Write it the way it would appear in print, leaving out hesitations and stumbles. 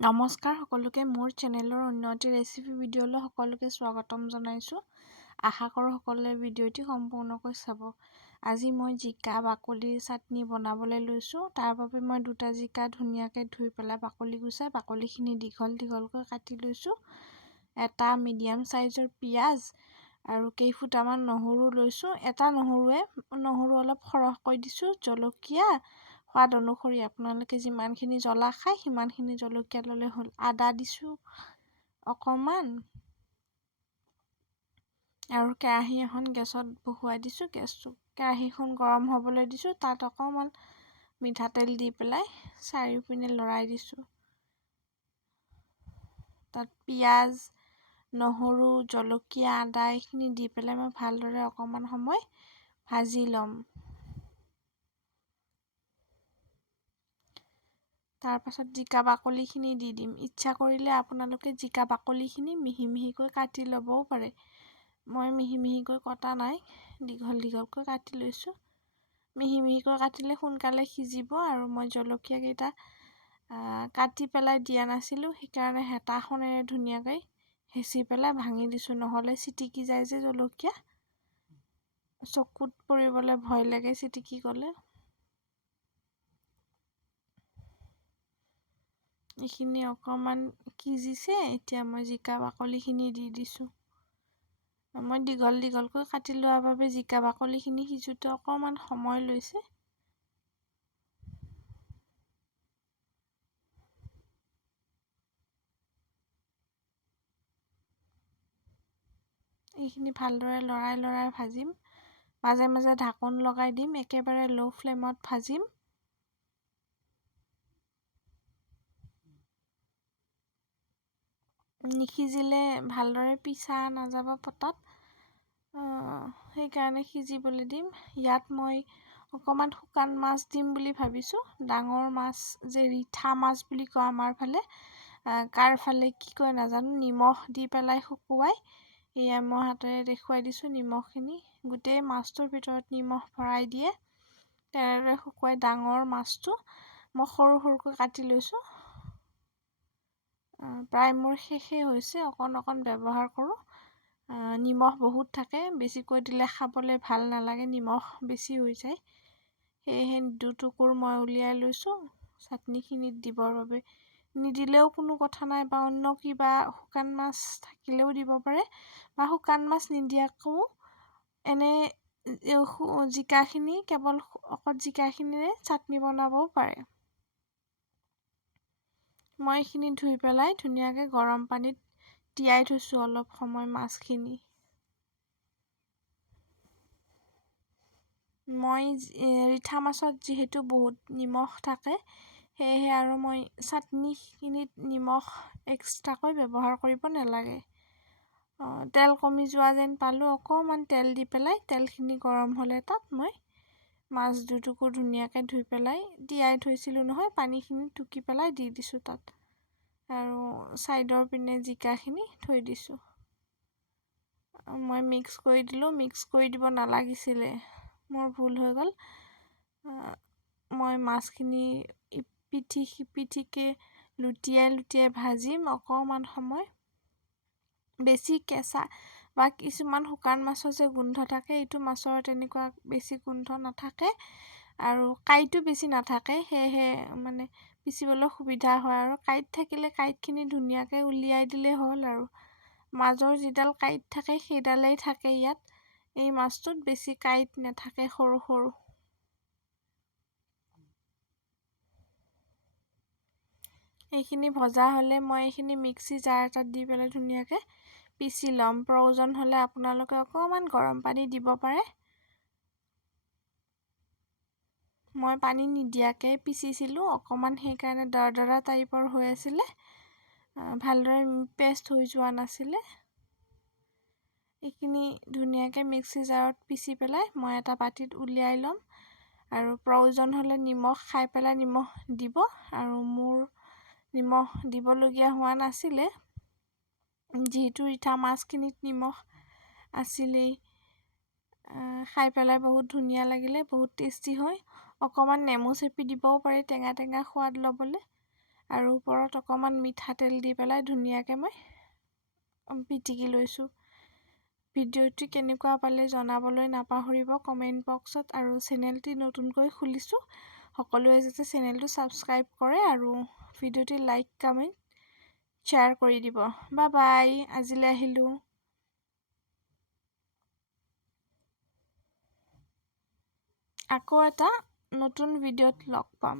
নমস্কাৰ সকলোকে মোৰ চেনেলৰ অন্য এটি ৰেচিপি ভিডিঅ'লৈ সকলোকে স্বাগতম জনাইছোঁ। আশা কৰোঁ সকলোৱে ভিডিঅ'টি সম্পূৰ্ণকৈ চাব। আজি মই জিকা বাকলিৰ চাটনি বনাবলৈ লৈছোঁ। তাৰ বাবে মই দুটা জিকা ধুনীয়াকৈ ধুই পেলাই বাকলি গুচাই বাকলিখিনি দীঘল দীঘলকৈ কাটি লৈছোঁ। এটা মিডিয়াম চাইজৰ পিঁয়াজ আৰু কেইফুটামান নহৰু লৈছোঁ। এটা নহৰু অলপ সৰহকৈ দিছোঁ। জলকীয়া সোৱাদ অনুসৰি আপোনালোকে যিমানখিনি জ্বলা খায় সিমানখিনি জলকীয়া ল'লে হ'ল। আদা দিছোঁ অকণমান আৰু কেৰাহী এখন গেছত বহুৱাই দিছোঁ। কেৰাহীখন গৰম হ'বলৈ দিছোঁ। তাত অকণমান মিঠাতেল দি পেলাই চাৰিওপিনে লৰাই দিছোঁ। তাত পিঁয়াজ, নহৰু, জলকীয়া, আদা এইখিনি দি পেলাই মই ভালদৰে অকণমান সময় ভাজি ল'ম। তাৰপাছত জিকা বাকলিখিনি দি দিম। ইচ্ছা কৰিলে আপোনালোকে জিকা বাকলিখিনি মিহি মিহিকৈ কাটি ল'বও পাৰে। মই মিহি মিহিকৈ কটা নাই, দীঘল দীঘলকৈ কাটি লৈছোঁ। মিহি মিহিকৈ কাটিলে সোনকালে সিজিব আৰু মই জলকীয়াকেইটা কাটি পেলাই দিয়া নাছিলোঁ, সেইকাৰণে হেতাখনেৰে ধুনীয়াকৈ হেঁচি পেলাই ভাঙি দিছোঁ। নহ'লে ছিটিকি যায় যে জলকীয়া, চকুত পৰিবলৈ ভয় লাগে ছিটিকি গ'লে। এইখিনি অকণমান সিজিছে, এতিয়া মই জিকা বাকলিখিনি দি দিছোঁ। মই দীঘল দীঘলকৈ কাটি লোৱাৰ বাবে জিকা বাকলিখিনি সিজোতে অকণমান সময় লৈছে। এইখিনি ভালদৰে লৰাই লৰাই ভাজিম। মাজে মাজে ঢাকোন লগাই দিম, একেবাৰে ল' ফ্লেমত ভাজিম। নিসিজিলে ভালদৰে পিছা নাযাব পটাত, সেইকাৰণে সিজিবলৈ দিম। ইয়াত মই অকণমান শুকান মাছ দিম বুলি ভাবিছোঁ। ডাঙৰ মাছ যে ৰিঠা মাছ বুলি কয় আমাৰ ফালে, কাৰ ফালে কি কয় নাজানো, নিমখ দি পেলাই শুকুৱাই, এয়া মই হাতেৰে দেখুৱাই দিছোঁ। নিমখখিনি গোটেই মাছটোৰ ভিতৰত নিমখ ভৰাই দিয়ে, তেনেদৰে শুকুৱাই ডাঙৰ মাছটো মই সৰু সৰুকৈ কাটি লৈছোঁ। প্ৰায় মোৰ শেষেই হৈছে, অকণ ব্যৱহাৰ কৰোঁ। নিমখ বহুত থাকে, বেছিকৈ দিলে খাবলৈ ভাল নালাগে, নিমখ বেছি হৈ যায়। সেয়েহে দুটুকুৰ মই উলিয়াই লৈছোঁ চাটনিখিনিত দিবৰ বাবে। নিদিলেও কোনো কথা নাই, বা অন্য কিবা শুকান মাছ থাকিলেও দিব পাৰে, বা শুকান মাছ নিদিয়াকৈও এনে জিকাখিনি কেৱল অকল জিকাখিনিৰে চাটনি বনাবও পাৰে। মই এইখিনি ধুই পেলাই ধুনীয়াকৈ গৰম পানীত তিয়াই থৈছোঁ অলপ সময় মাছখিনি। মই ৰিঠা মাছত যিহেতু বহুত নিমখ থাকে, সেয়েহে আৰু মই চাটনিখিনিত নিমখ এক্সট্ৰাকৈ ব্যৱহাৰ কৰিব নালাগে। তেল কমি যোৱা যেন পালোঁ, অকণমান তেল দি পেলাই তেলখিনি গৰম হ'লে তাত মই মাছ দুটুকুৰ ধুনীয়াকৈ ধুই পেলাই তিয়াই থৈছিলোঁ নহয়, পানীখিনি টুকি পেলাই দি দিছোঁ তাত, আৰু ছাইডৰ পিনে জিকাখিনি থৈ দিছোঁ। মই মিক্স কৰি দিলোঁ, মিক্স কৰি দিব নালাগিছিলে, মোৰ ভুল হৈ গ'ল। মই মাছখিনি ইপিঠি সিপিঠিকৈ লুটিয়াই লুটিয়াই ভাজিম অকণমান সময়। বেছি কেঁচা বা কিছুমান শুকান মাছৰ যে গোন্ধ থাকে, এইটো মাছৰ তেনেকুৱা বেছি গোন্ধ নাথাকে আৰু কাঁইটো বেছি নাথাকে, সেয়েহে মানে পিচিবলৈ সুবিধা হয়। আৰু কাঁইট থাকিলে কাঁইটখিনি ধুনীয়াকৈ উলিয়াই দিলেই হ'ল আৰু। মাজৰ যিডাল কাঁইট থাকে সেইডালেই থাকে ইয়াত, এই মাছটোত বেছি কাঁইট নাথাকে, সৰু সৰু। এইখিনি ভজা হ'লে মই এইখিনি মিক্সি জাৰ এটাত দি পেলাই ধুনীয়াকৈ পিচি ল'ম। প্ৰয়োজন হ'লে আপোনালোকে অকণমান গৰম পানী দিব পাৰে। মই পানী নিদিয়াকৈ পিচিছিলোঁ, অকণমান সেইকাৰণে দৰদৰা টাইপৰ হৈ আছিলে, ভালদৰে পেষ্ট হৈ যোৱা নাছিলে। এইখিনি ধুনীয়াকৈ মিক্সি জাৰত পিচি পেলাই মই এটা বাটিত উলিয়াই ল'ম, আৰু প্ৰয়োজন হ'লে নিমখ খাই পেলাই নিমখ দিব, আৰু মোৰ নিমখ দিবলগীয়া হোৱা নাছিলে, যিহেতু ৰিঠা মাছখিনিত নিমখ আছিলেই। খাই পেলাই বহুত ধুনীয়া লাগিলে, বহুত টেষ্টি হয়। অকণমান নেমু চেপি দিবও পাৰি টেঙা টেঙা সোৱাদ ল'বলৈ, আৰু ওপৰত অকণমান মিঠাতেল দি পেলাই ধুনীয়াকৈ মই পিটিকি লৈছোঁ। ভিডিঅ'টি কেনেকুৱা পালে জনাবলৈ নাপাহৰিব কমেণ্ট বক্সত। আৰু চেনেলটি নতুনকৈ খুলিছোঁ, সকলোৱে যাতে চেনেলটো ছাবস্ক্ৰাইব কৰে আৰু ভিডিঅ'টি লাইক কমেণ্ট শ্বেয়াৰ কৰি দিব। বাই বাই, আজিলৈ আহিলোঁ। আকৌ এটা নতুন ভিডিঅ'ত লগ পাম।